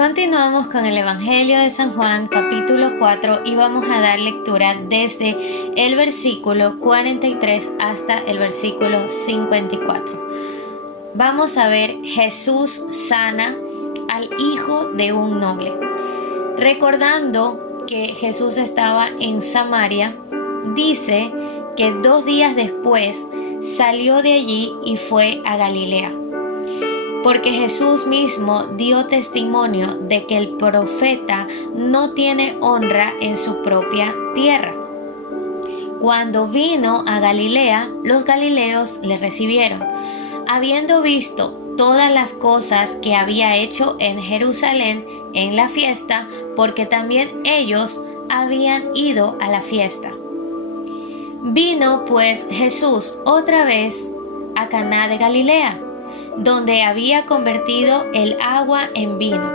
Continuamos con el Evangelio de San Juan, capítulo 4, y vamos a dar lectura desde el versículo 43 hasta el versículo 54. Vamos a ver: Jesús sana al hijo de un noble. Recordando que Jesús estaba en Samaria, dice que 2 días después salió de allí y fue a Galilea, porque Jesús mismo dio testimonio de que el profeta no tiene honra en su propia tierra. Cuando vino a Galilea, los galileos le recibieron, habiendo visto todas las cosas que había hecho en Jerusalén en la fiesta, porque también ellos habían ido a la fiesta. Vino pues Jesús otra vez a Caná de Galilea, donde había convertido el agua en vino.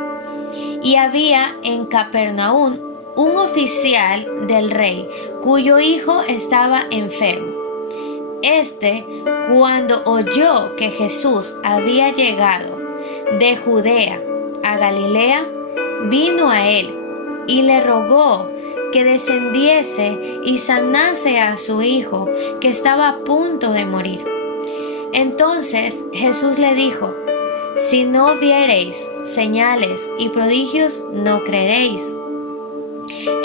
Y había en Capernaum un oficial del rey, cuyo hijo estaba enfermo. Cuando oyó que Jesús había llegado de Judea a Galilea, vino a él y le rogó que descendiese y sanase a su hijo, que estaba a punto de morir. Entonces Jesús le dijo: si no viereis señales y prodigios, no creeréis.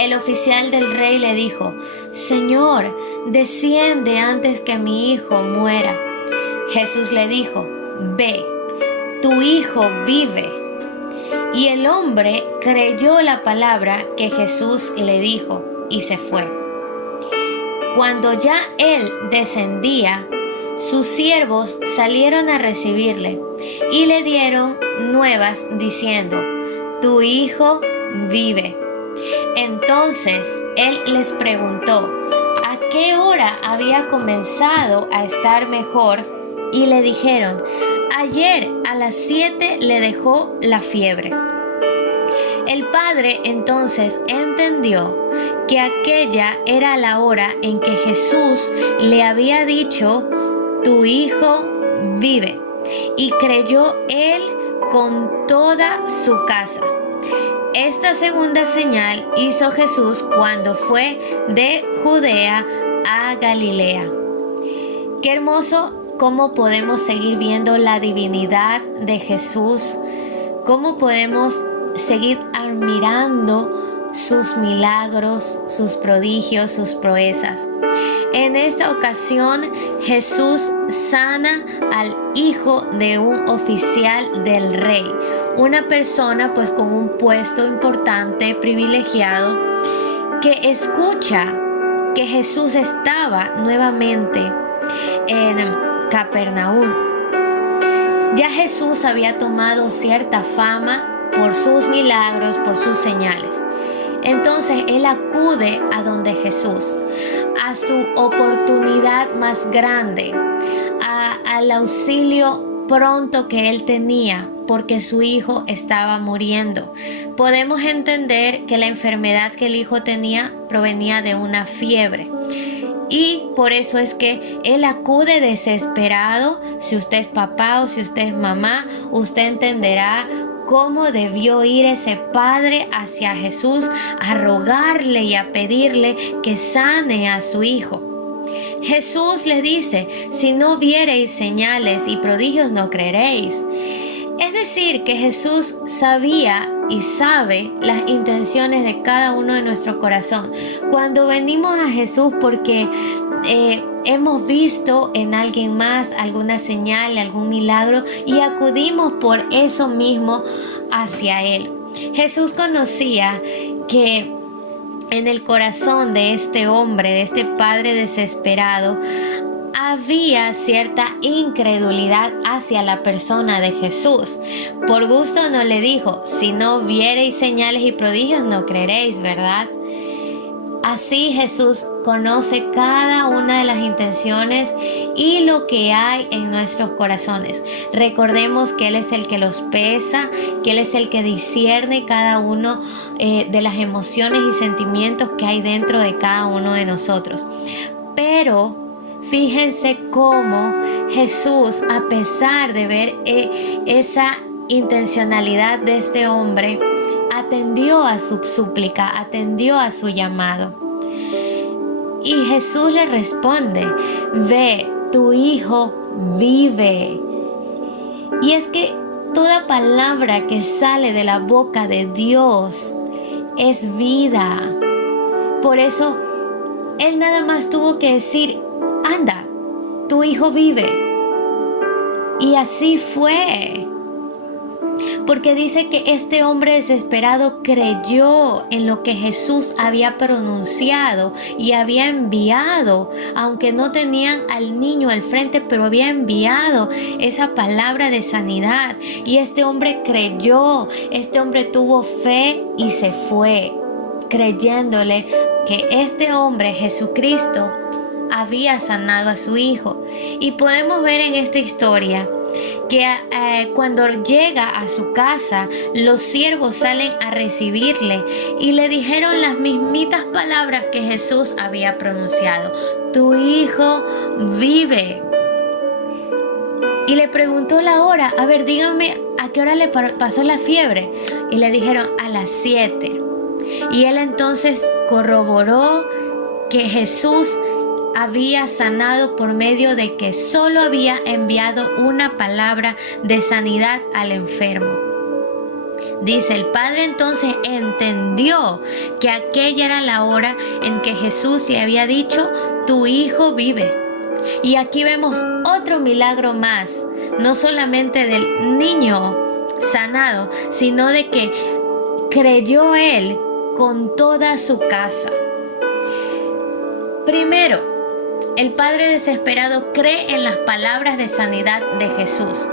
El oficial del rey le dijo: Señor, desciende antes que mi hijo muera. Jesús le dijo: ve, tu hijo vive. Y el hombre creyó la palabra que Jesús le dijo y se fue. Cuando ya él descendía, sus siervos salieron a recibirle y le dieron nuevas diciendo: tu hijo vive. Entonces él les preguntó a qué hora había comenzado a estar mejor, y le dijeron: ayer a las 7 le dejó la fiebre. El padre entonces entendió que aquella era la hora en que Jesús le había dicho: tu hijo vive, y creyó él con toda su casa. Esta segunda señal hizo Jesús cuando fue de Judea a Galilea. Qué hermoso cómo podemos seguir viendo la divinidad de Jesús, cómo podemos seguir admirando sus milagros, sus prodigios, sus proezas. En esta ocasión, Jesús sana al hijo de un oficial del rey, una persona pues con un puesto importante, privilegiado, que escucha que Jesús estaba nuevamente en Capernaum. Ya Jesús había tomado cierta fama por sus milagros, por sus señales. Entonces él acude a donde Jesús, a su oportunidad más grande, al auxilio pronto que él tenía, porque su hijo estaba muriendo. Podemos entender que la enfermedad que el hijo tenía provenía de una fiebre. Y por eso es que él acude desesperado. Si usted es papá o si usted es mamá, usted entenderá cómo debió ir ese padre hacia Jesús a rogarle y a pedirle que sane a su hijo. Jesús le dice: si no viereis señales y prodigios, no creeréis. Es decir, que Jesús sabía y sabe las intenciones de cada uno de nuestro corazón. Cuando venimos a Jesús porque hemos visto en alguien más alguna señal, algún milagro, y acudimos por eso mismo hacia Él. Jesús conocía que en el corazón de este hombre, de este padre desesperado, había cierta incredulidad hacia la persona de Jesús. Por gusto no le dijo: si no viereis señales y prodigios, no creeréis, ¿verdad? Así Jesús conoce cada una de las intenciones y lo que hay en nuestros corazones. Recordemos que Él es el que los pesa, que Él es el que discierne cada uno de las emociones y sentimientos que hay dentro de cada uno de nosotros. Pero fíjense cómo Jesús, a pesar de ver esa intencionalidad de este hombre, atendió a su súplica, atendió a su llamado. Y Jesús le responde: ve, tu hijo vive. Y es que toda palabra que sale de la boca de Dios es vida. Por eso Él nada más tuvo que decir: anda, tu hijo vive. Y así fue. Porque dice que este hombre desesperado creyó en lo que Jesús había pronunciado y había enviado, aunque no tenían al niño al frente, pero había enviado esa palabra de sanidad. Y este hombre creyó, este hombre tuvo fe y se fue, creyéndole que este hombre, Jesucristo, había sanado a su hijo. Y podemos ver en esta historia que cuando llega a su casa, los siervos salen a recibirle y le dijeron las mismitas palabras que Jesús había pronunciado: tu hijo vive. Y le preguntó la hora: a ver, díganme a qué hora le pasó la fiebre. Y le dijeron: a las 7. Y él entonces corroboró que Jesús había sanado por medio de que solo había enviado una palabra de sanidad al enfermo. Dice: el padre entonces entendió que aquella era la hora en que Jesús le había dicho: tu hijo vive. Y aquí vemos otro milagro más, no solamente del niño sanado, sino de que creyó él con toda su casa. Primero, el padre desesperado cree en las palabras de sanidad de Jesús.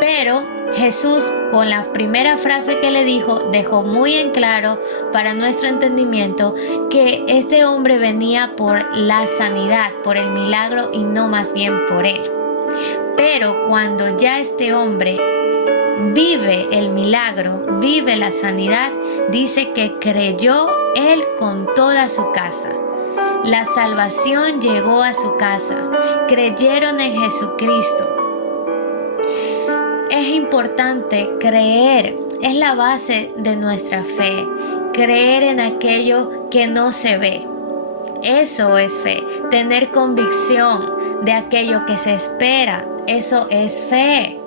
Pero Jesús, con la primera frase que le dijo, dejó muy en claro para nuestro entendimiento que este hombre venía por la sanidad, por el milagro y no más bien por él. Pero cuando ya este hombre vive el milagro, vive la sanidad, dice que creyó él con toda su casa. La salvación llegó a su casa. Creyeron en Jesucristo. Es importante creer, es la base de nuestra fe. Creer en aquello que no se ve. Eso es fe. Tener convicción de aquello que se espera. Eso es fe.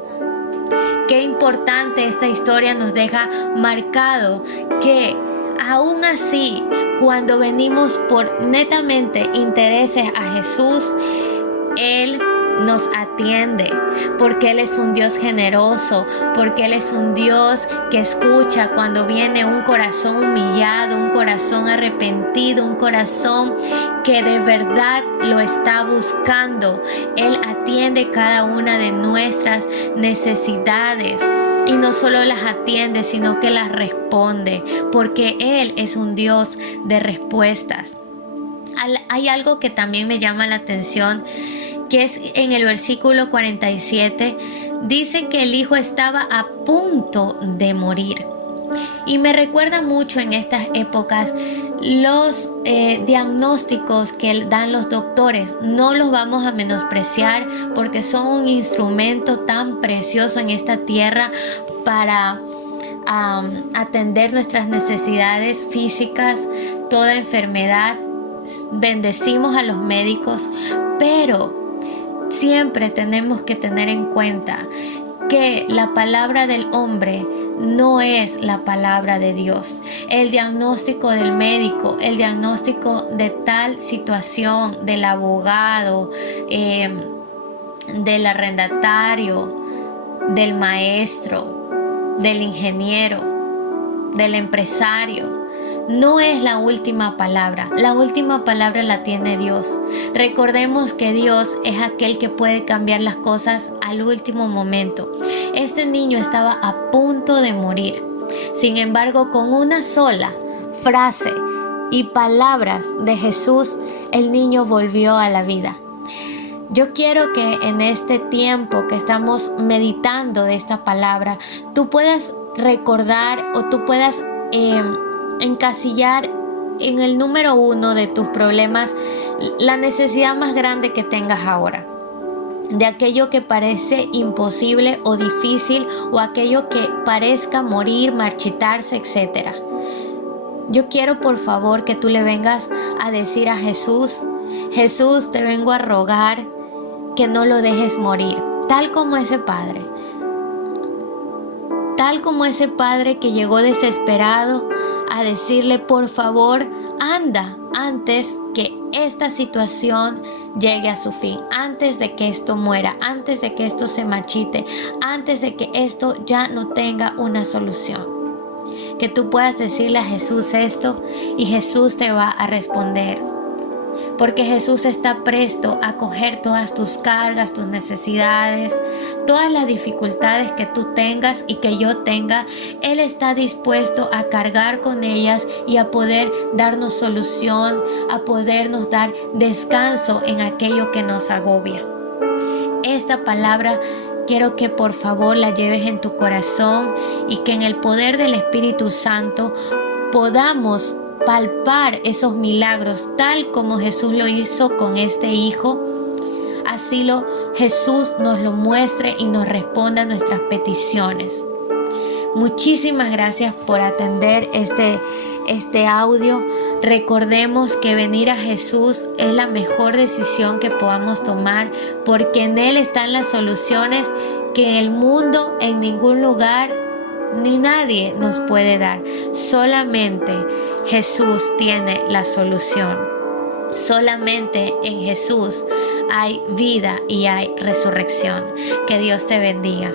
Qué importante esta historia nos deja marcado que aún así, cuando venimos por netamente intereses a Jesús, Él nos atiende, porque Él es un Dios generoso, porque Él es un Dios que escucha cuando viene un corazón humillado, un corazón arrepentido, un corazón que de verdad lo está buscando. Él atiende cada una de nuestras necesidades. Y no solo las atiende, sino que las responde, porque Él es un Dios de respuestas. Hay algo que también me llama la atención, que es en el versículo 47, dice que el hijo estaba a punto de morir. Y me recuerda mucho en estas épocas los diagnósticos que dan los doctores. No los vamos a menospreciar porque son un instrumento tan precioso en esta tierra para atender nuestras necesidades físicas, toda enfermedad. Bendecimos a los médicos, pero siempre tenemos que tener en cuenta que la palabra del hombre no es la palabra de Dios. El diagnóstico del médico, el diagnóstico de tal situación, del abogado, del arrendatario, del maestro, del ingeniero, del empresario, no es la última palabra. La última palabra la tiene Dios. Recordemos que Dios es aquel que puede cambiar las cosas al último momento. Este niño estaba a punto de morir. Sin embargo, con una sola frase y palabras de Jesús, el niño volvió a la vida. Yo quiero que en este tiempo que estamos meditando de esta palabra, tú puedas recordar o tú puedas encasillar en el número 1 de tus problemas la necesidad más grande que tengas ahora. de aquello que parece imposible o difícil, o aquello que parezca morir, marchitarse, etc. Yo quiero, por favor, que tú le vengas a decir a Jesús: Jesús, te vengo a rogar que no lo dejes morir, tal como ese padre. Tal como ese padre que llegó desesperado a decirle: por favor, anda antes que esta situación llegue a su fin, antes de que esto muera, antes de que esto se marchite, antes de que esto ya no tenga una solución. Que tú puedas decirle a Jesús esto y Jesús te va a responder. Porque Jesús está presto a coger todas tus cargas, tus necesidades, todas las dificultades que tú tengas y que yo tenga. Él está dispuesto a cargar con ellas y a poder darnos solución, a podernos dar descanso en aquello que nos agobia. Esta palabra quiero que por favor la lleves en tu corazón y que en el poder del Espíritu Santo podamos palpar esos milagros tal como Jesús lo hizo con este hijo. Así Jesús nos lo muestre y nos responda a nuestras peticiones. Muchísimas gracias por atender este audio. Recordemos que venir a Jesús es la mejor decisión que podamos tomar, porque en Él están las soluciones que en el mundo, en ningún lugar, ni nadie nos puede dar. Solamente Jesús tiene la solución. Solamente en Jesús hay vida y hay resurrección. Que Dios te bendiga.